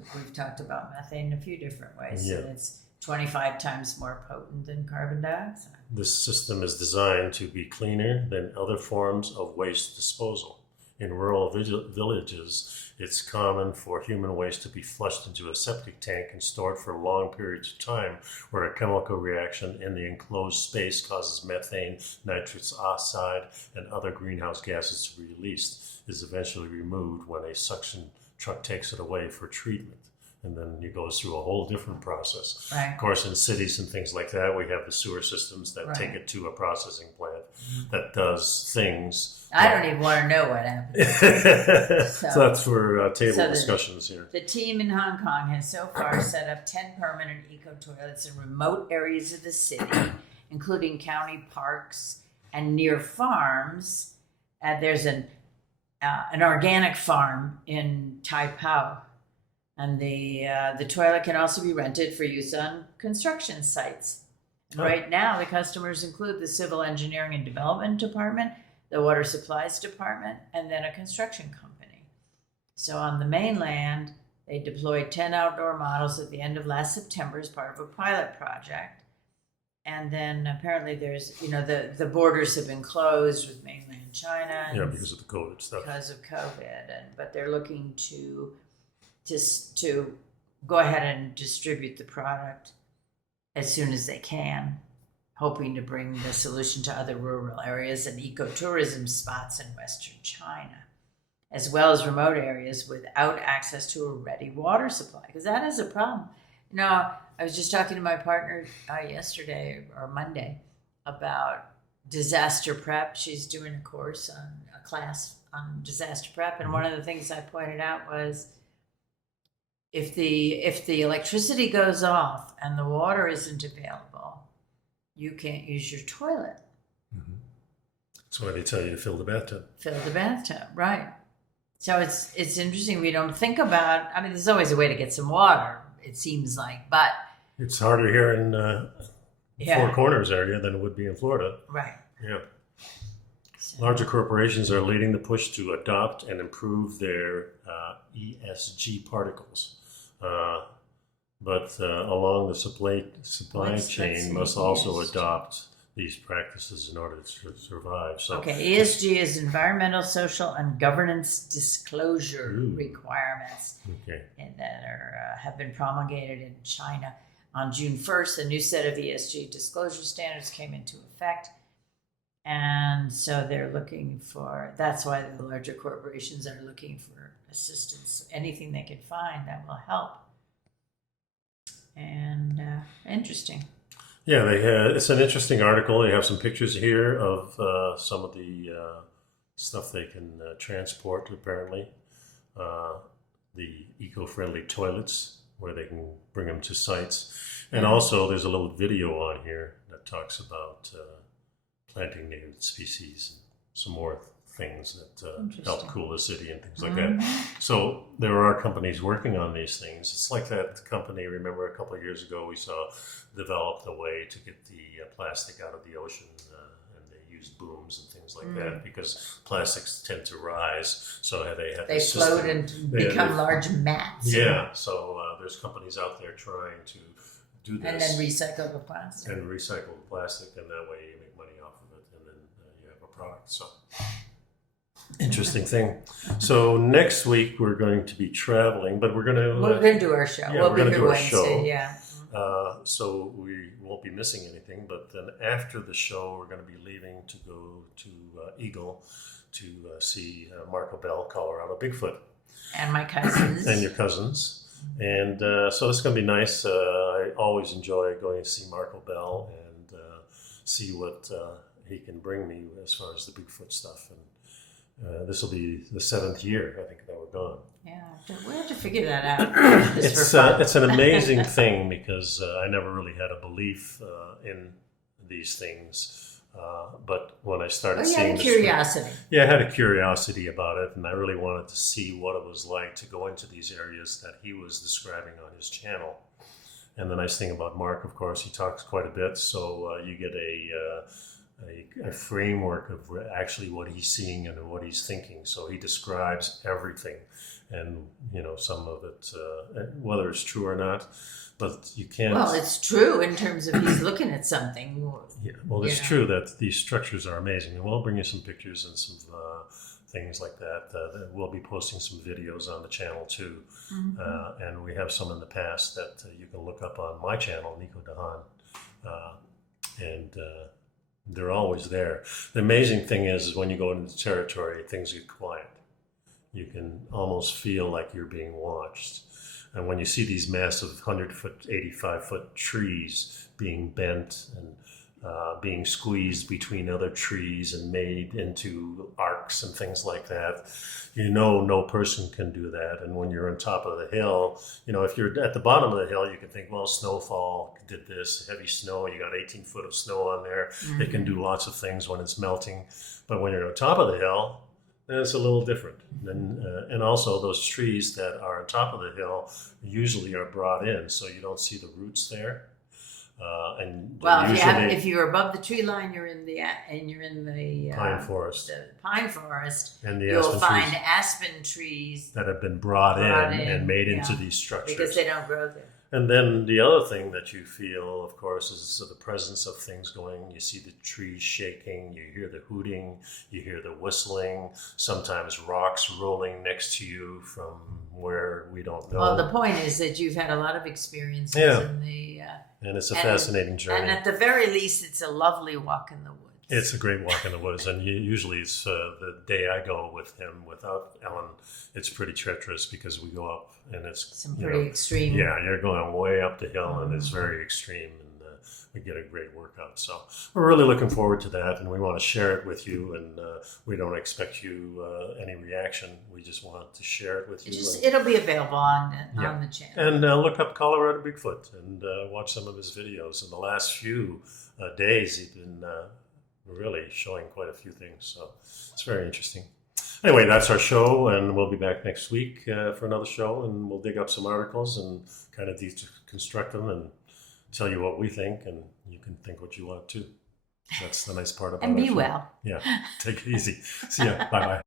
about methane in a few different ways. Yeah. And it's 25 times more potent than carbon dioxide. This system is designed to be cleaner than other forms of waste disposal. In rural villages, it's common for human waste to be flushed into a septic tank and stored for long periods of time, where a chemical reaction in the enclosed space causes methane, nitrous oxide, and other greenhouse gases to be released. Is eventually removed when a suction truck takes it away for treatment. And then it goes through a whole different process. Right. Of course, in cities and things like that, we have the sewer systems that take it to a processing plant that does things. I don't even want to know what happens. So that's for table discussions here. The team in Hong Kong has so far set up 10 permanent eco-toilets in remote areas of the city, including county parks and near farms. There's an organic farm in Tai Po. And the toilet can also be rented for use on construction sites. Right now, the customers include the Civil Engineering and Development Department, the Water Supplies Department, and then a construction company. So on the mainland, they deployed 10 outdoor models at the end of last September as part of a pilot project. And then apparently there's, the borders have been closed with mainland China. Yeah, because of the COVID stuff. Because of COVID. But they're looking to go ahead and distribute the product as soon as they can, hoping to bring the solution to other rural areas and ecotourism spots in Western China, as well as remote areas without access to a ready water supply, because that is a problem. I was just talking to my partner yesterday or Monday about disaster prep. She's doing a class on disaster prep, and one of the things I pointed out was, if the electricity goes off and the water isn't available, you can't use your toilet. Mm-hmm. That's why they tell you to fill the bathtub. Fill the bathtub, right. So it's interesting. We don't think about, there's always a way to get some water, it seems like, but... It's harder here in Four Corners area than it would be in Florida. Right. Yeah. So, Larger corporations are leading the push to adopt and improve their ESG particles. But along the supply chain must also adopt these practices in order to survive. So, okay, ESG is environmental, social, and governance disclosure requirements and that have been promulgated in China. On June 1st, a new set of ESG disclosure standards came into effect. And so they're looking for, that's why the larger corporations are looking for assistance. Anything they can find that will help. And interesting. Yeah, it's an interesting article. They have some pictures here of some of the stuff they can transport, apparently. The eco-friendly toilets, where they can bring them to sites. And also there's a little video on here that talks about planting native species and some more things that help cool the city and things like that. So there are companies working on these things. It's like that company, remember a couple of years ago we saw developed a way to get the plastic out of the ocean, and they used booms and things like that because plastics tend to rise. So they float and become large mats. Yeah, so there's companies out there trying to do this. And then recycle the plastic. And that way you make money off of it, and then you have a product. So interesting thing. So next week we're going to be traveling, but we're going to do our show. Yeah, we'll be here Wednesday. Yeah. So we won't be missing anything. But then after the show, we're going to be leaving to go to Eagle to see Marco Bell, Colorado Bigfoot, and my cousins, and your cousins. And so it's going to be nice. I always enjoy going to see Marco Bell and see what he can bring me as far as the Bigfoot stuff. And this will be the 7th year, I think, that we're gone. Yeah, we have to figure that out. It's an amazing thing because I never really had a belief in these things. But when I started seeing curiosity. I had a curiosity about it, and I really wanted to see what it was like to go into these areas that he was describing on his channel. And the nice thing about Mark, of course, he talks quite a bit, so you get a framework of actually what he's seeing and what he's thinking. So he describes everything, and some of it, whether it's true or not. But you can't. Well, it's true in terms of he's looking at something. Yeah, well, it's true that these structures are amazing, and we'll bring you some pictures and some things like that. We'll be posting some videos on the channel too, and we have some in the past that you can look up on my channel, nicodehaan, and they're always there. The amazing thing is when you go into the territory, things get quiet. You can almost feel like you're being watched. And when you see these massive 100-foot, 85-foot trees being bent and being squeezed between other trees and made into arcs and things like that, no person can do that. And when you're on top of the hill, if you're at the bottom of the hill, you can think, well, snowfall did this, heavy snow, you got 18 foot of snow on there. It can do lots of things when it's melting. But when you're on top of the hill, it's a little different. And also those trees that are on top of the hill usually are brought in, so you don't see the roots there. If you're above the tree line, you're in the pine forest. The pine forest, and you'll find aspen trees that have been brought in and made into these structures because they don't grow there. And then the other thing that you feel, of course, is the presence of things going. You see the trees shaking, you hear the hooting, you hear the whistling, sometimes rocks rolling next to you from where we don't know. Well, the point is that you've had a lot of experiences in the... and it's a fascinating journey. And at the very least, it's a lovely walk in the woods. It's a great walk in the woods, and usually it's the day I go with him. Without Ellen, it's pretty treacherous because we go up and it's some pretty extreme. Yeah, you're going way up the hill, and it's very extreme, and we get a great workout. So we're really looking forward to that, and we want to share it with you. And we don't expect you any reaction. We just want to share it with you. It'll be available on the channel. And look up Colorado Bigfoot and watch some of his videos. In the last few days, he's been really showing quite a few things, so it's very interesting. Anyway, that's our show, and we'll be back next week for another show, and we'll dig up some articles and kind of deconstruct them and tell you what we think, and you can think what you want too. That's the nice part about it. And be well. Yeah. Take it easy. See ya. Bye-bye.